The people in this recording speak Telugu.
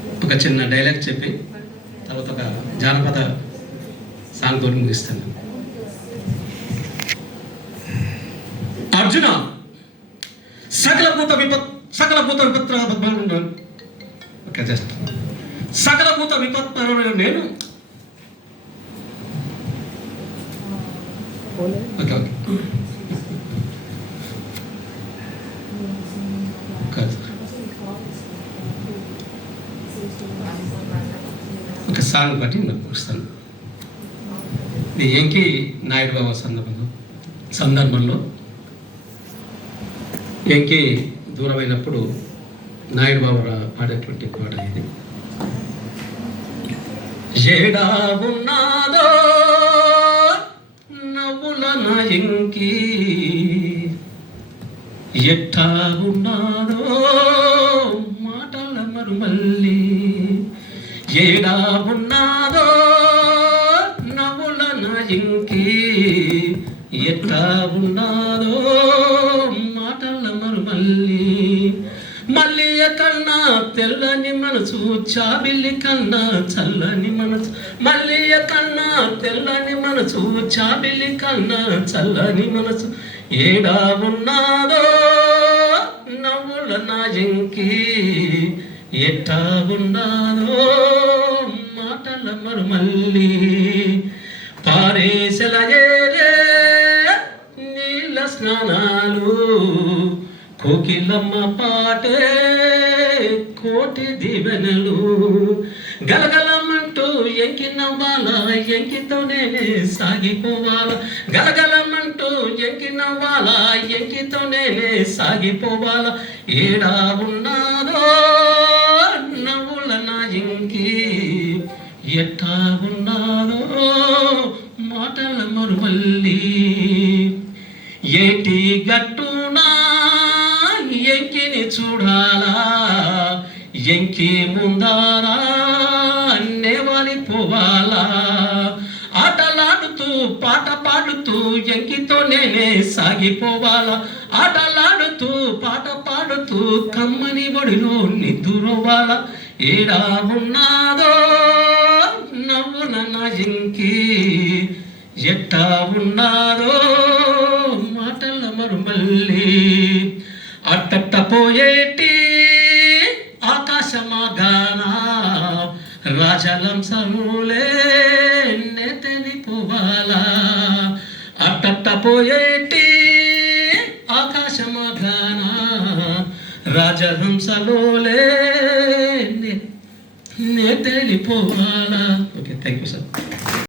ఒక చిన్న డైలాగ్ చెప్పి తర్వాత ఒక జానపద సాంగ్ తోటి ముగిస్తాను. అర్జున, సకల భూత విపత్తుల ఓకే, జస్ట్ సకల భూత విపత్తు నేను ఓకే ఓకే ఒక సాంగ్ బట్టి నాకు వస్తాను. ఇది ఏంకి నాయుడు బాబా సందర్భంలో ఏంకి దూరమైనప్పుడు నాయుడు బాబు పాడేటువంటి పాట ఇది. ఏడా ఉన్నాదో నవ్వుల నా ఎంకి, ఎట్టా ఉన్నాదో మాటల మరుమల్లి, ఏడా ఉన్నాదో నవ్వుల నా ఎంకి, ఎట్టా ఉన్నాదో మాటల మరుమల్లి, మల్లియ కన్నా తెల్లని మనసు, చాబిల్లి కన్నా చల్లని మనసు, మల్లియ కన్నా తెల్లని మనసు, చాబిల్లి కన్నా చల్లని మనసు, ఏడా ఉన్నాదో నవ్వుల నా ఎంకి, ఎట్టా ఉన్నాదో మాటల మరుమల్లి, పారేసెల ఏరే నీళ్ళ స్నానాలు, కోకిలమ్మ పాటే కోటి దీవెనలు, గలగలమంటూ ఎంకి నవ్వాలా, ఎంకితోనే సాగిపోవాలా, గలగలమంటూ ఎంకి నవ్వాలా, ఎంకితోనే సాగిపోవాలా, ఏడా ఉన్నాదో నవ్వుల నా ఎంకి, ఎట్టా ఉన్నాదో మాటల మరుమల్లి, ఏటి గట్టునా ఎంకిని చూడాలా, ఎంకి ముందారా నేవాలిపోవాలా, ఆటలాడుతూ పాట పాడుతూ ఎంకితో నేనే సాగిపోవాలా, ఆటలాడుతూ పాట పాడుతూ కమ్మని ఒడిలో నిద్దురోవాలా, ఏడా ఉన్నాదో నవ్వున నా ఎంకి, ఎట్టా ఉన్నాదో మాటల మరుమల్లి, అట్టట్ట పోయేటి ఆకాశమాగానా రాజలంసములే నెతని పోవాలా, అట్టట్ట పోయేటి ఆకాశమాగానా రాజహంసలోలే నెతని పోవాలా. Okay, thank you sir.